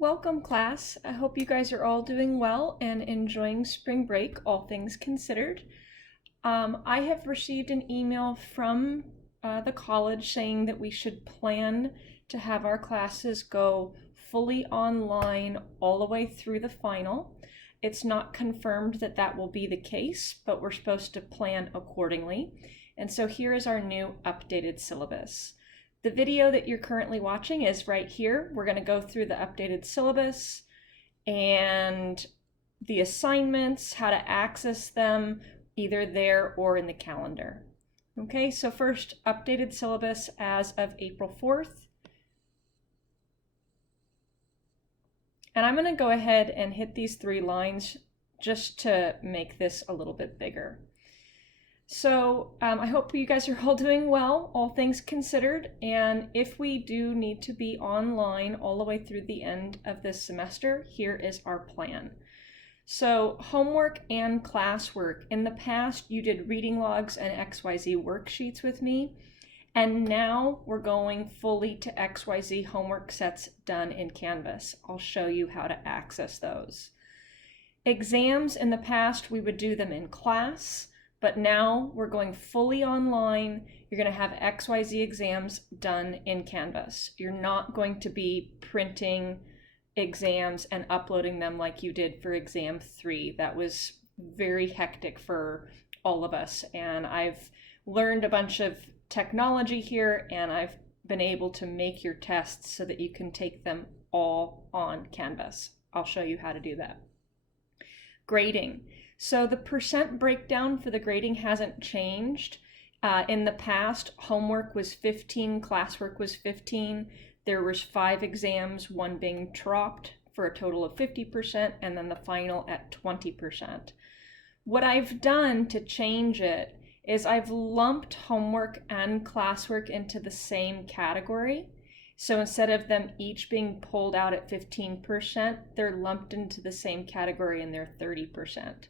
Welcome, class. I hope you guys are all doing well and enjoying spring break, all things considered. I have received an email from the college saying that we should plan to have our classes go fully online all the way through the final. It's not confirmed that that will be the case, but we're supposed to plan accordingly. And so here is our new updated syllabus. The video that you're currently watching is right here. We're going to go through the updated syllabus and the assignments, how to access them, either there or in the calendar. Okay, so first, updated syllabus as of April 4th. And I'm going to go ahead and hit these 3 lines just to make this a little bit bigger. So I hope you guys are all doing well, all things considered, and if we do need to be online all the way through the end of this semester, here is our plan. So homework and classwork. In the past, you did reading logs and XYZ worksheets with me, and now we're going fully to XYZ homework sets done in Canvas. I'll show you how to access those. Exams, in the past, we would do them in class. But now we're going fully online. You're going to have XYZ exams done in Canvas. You're not going to be printing exams and uploading them like you did for exam 3. That was very hectic for all of us. And I've learned a bunch of technology here, and I've been able to make your tests so that you can take them all on Canvas. I'll show you how to do that. Grading. So the percent breakdown for the grading hasn't changed. In the past, homework was 15, classwork was 15. There was 5 exams, 1 being dropped for a total of 50%, and then the final at 20%. What I've done to change it is I've lumped homework and classwork into the same category. So instead of them each being pulled out at 15%, they're lumped into the same category and they're 30%.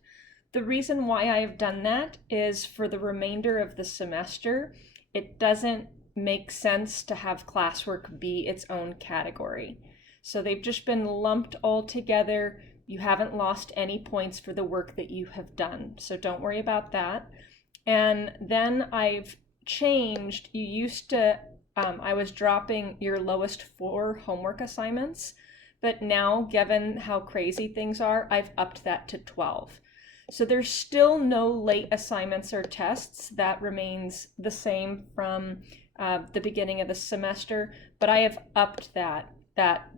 The reason why I have done that is for the remainder of the semester, it doesn't make sense to have classwork be its own category. So they've just been lumped all together. You haven't lost any points for the work that you have done, so don't worry about that. And then I've changed, you used to, I was dropping your lowest 4 homework assignments, but now given how crazy things are, I've upped that to 12. So there's still no late assignments or tests. That remains the same from the beginning of the semester, but I have upped that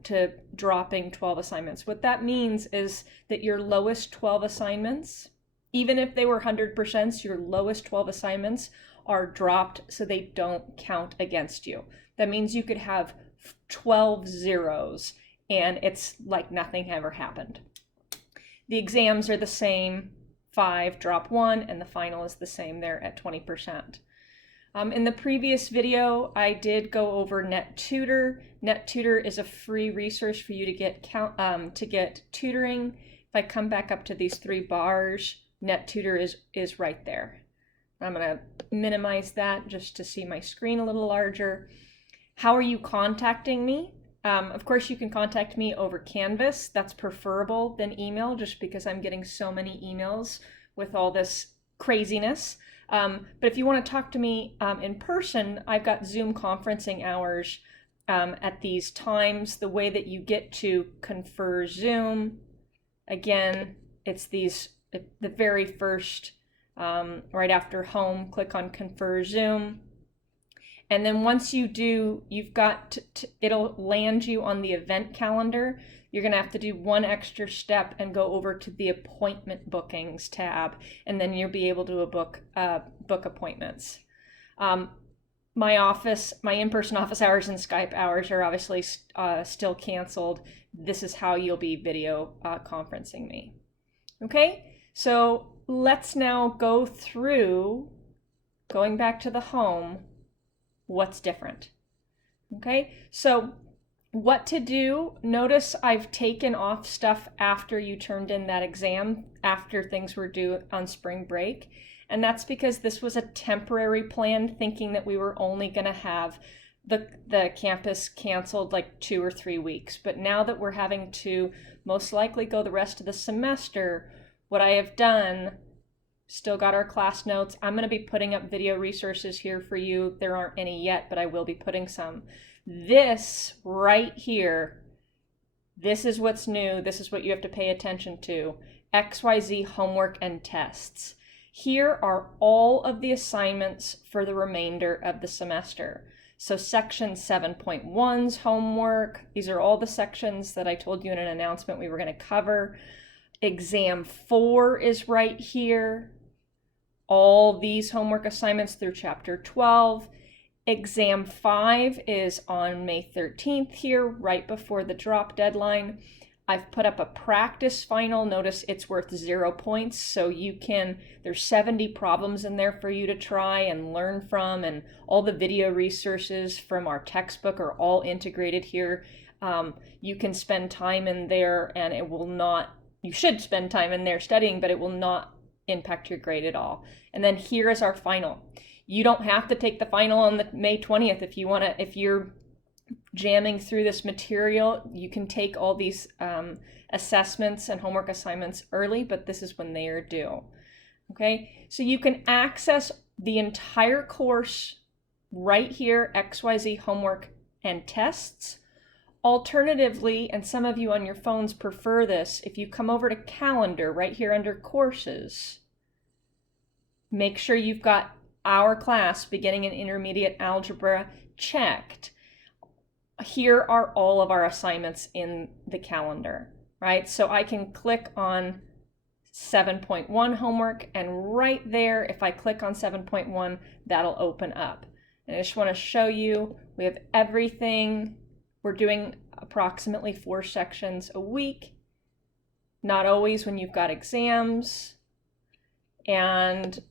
to dropping 12 assignments. What that means is that your lowest 12 assignments, even if they were 100%, your lowest 12 assignments are dropped so they don't count against you. That means you could have 12 zeros and it's like nothing ever happened. The exams are the same. 5, drop 1, and the final is the same there at 20%. In the previous video, I did go over NetTutor. NetTutor is a free resource for you to get tutoring. If I come back up to these 3 bars, NetTutor is right there. I'm going to minimize that just to see my screen a little larger. How are you contacting me? Of course, you can contact me over Canvas. That's preferable than email, just because I'm getting so many emails with all this craziness. But if you want to talk to me in person, I've got Zoom conferencing hours at these times. The way that you get to confer Zoom, again, it's the very first, right after home, click on confer Zoom. And then once you do, you've got it'll land you on the event calendar. You're going to have to do one extra step and go over to the appointment bookings tab, and then you'll be able to book appointments. My in-person office hours and Skype hours are obviously still canceled. This is how you'll be video conferencing me. Okay, so let's now go through, going back to the home, what's different. Okay, so what to do. Notice I've taken off stuff after you turned in that exam, after things were due on spring break. And that's because this was a temporary plan, thinking that we were only going to have the campus canceled like 2 or 3 weeks. But now that we're having to most likely go the rest of the semester, what I have done, still got our class notes. I'm going to be putting up video resources here for you. There aren't any yet, but I will be putting some. This right here, this is what's new. This is what you have to pay attention to. XYZ homework and tests. Here are all of the assignments for the remainder of the semester. So section 7.1's homework. These are all the sections that I told you in an announcement we were going to cover. Exam 4 is right here. All these homework assignments through chapter 12. Exam 5 is on May 13th here, right before the drop deadline. I've put up a practice final. Notice it's worth 0 points, so you can, there's 70 problems in there for you to try and learn from, and all the video resources from our textbook are all integrated here. You can spend time in there, and it will not, you should spend time in there studying, but it will not impact your grade at all. And then here is our final. You don't have to take the final on the May 20th if you want to. If you're jamming through this material, you can take all these assessments and homework assignments early, but this is when they are due. Okay, so you can access the entire course right here, XYZ homework and tests. Alternatively, and some of you on your phones prefer this, if you come over to calendar right here under courses, make sure you've got our class, beginning and intermediate algebra, checked. Here are all of our assignments in the calendar, right? So I can click on 7.1 homework, and right there, if I click on 7.1, that'll open up. And I just want to show you, we have everything. We're doing approximately 4 sections a week, not always when you've got exams. And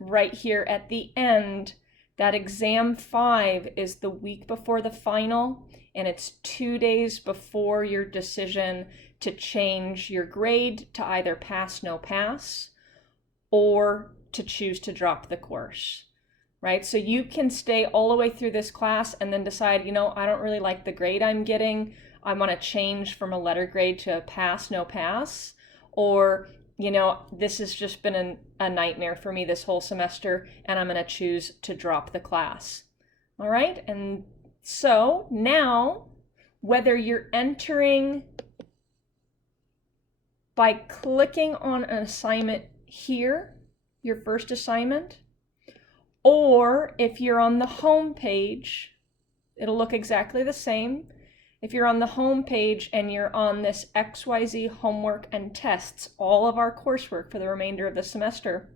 right here at the end, that exam 5 is the week before the final, and it's 2 days before your decision to change your grade to either pass, no pass, or to choose to drop the course, right? So you can stay all the way through this class and then decide, you know, I don't really like the grade I'm getting. I want to change from a letter grade to a pass, no pass, or you know, this has just been a nightmare for me this whole semester, and I'm going to choose to drop the class. All right, and so now, whether you're entering by clicking on an assignment here, your first assignment, or if you're on the home page, it'll look exactly the same. If you're on the home page and you're on this XYZ homework and tests, all of our coursework for the remainder of the semester,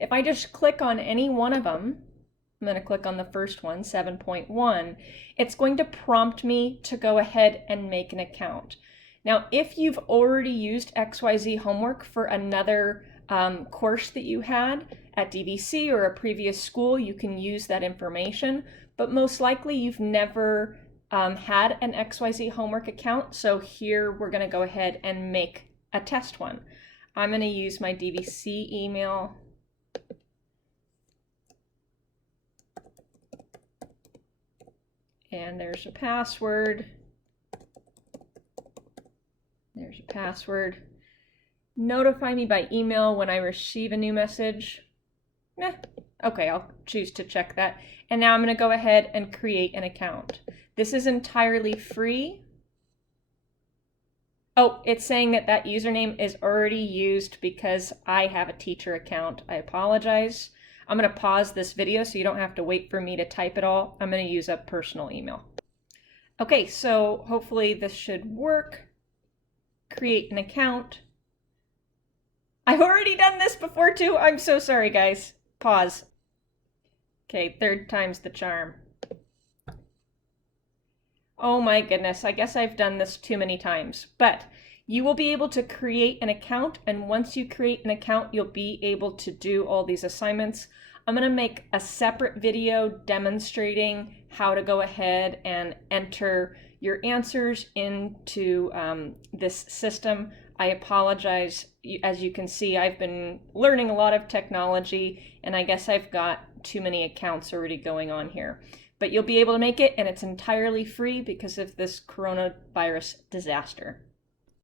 if I just click on any one of them, I'm going to click on the first one, 7.1, it's going to prompt me to go ahead and make an account. Now, if you've already used XYZ homework for another course that you had at DVC or a previous school, you can use that information, but most likely you've never had an XYZ homework account, so here we're going to go ahead and make a test one. I'm going to use my DVC email. And there's a password. There's a password. Notify me by email when I receive a new message. Okay, I'll choose to check that. And now I'm going to go ahead and create an account. This is entirely free. Oh, it's saying that that username is already used because I have a teacher account. I apologize. I'm going to pause this video so you don't have to wait for me to type it all. I'm going to use a personal email. Okay, so hopefully this should work. Create an account. I've already done this before too. I'm so sorry, guys. Pause. Okay, 3rd time's the charm. Oh my goodness, I guess I've done this too many times, but you will be able to create an account, and once you create an account, you'll be able to do all these assignments. I'm going to make a separate video demonstrating how to go ahead and enter your answers into this system. I apologize. As you can see, I've been learning a lot of technology, and I guess I've got too many accounts already going on here. but you'll be able to make it, and it's entirely free because of this coronavirus disaster.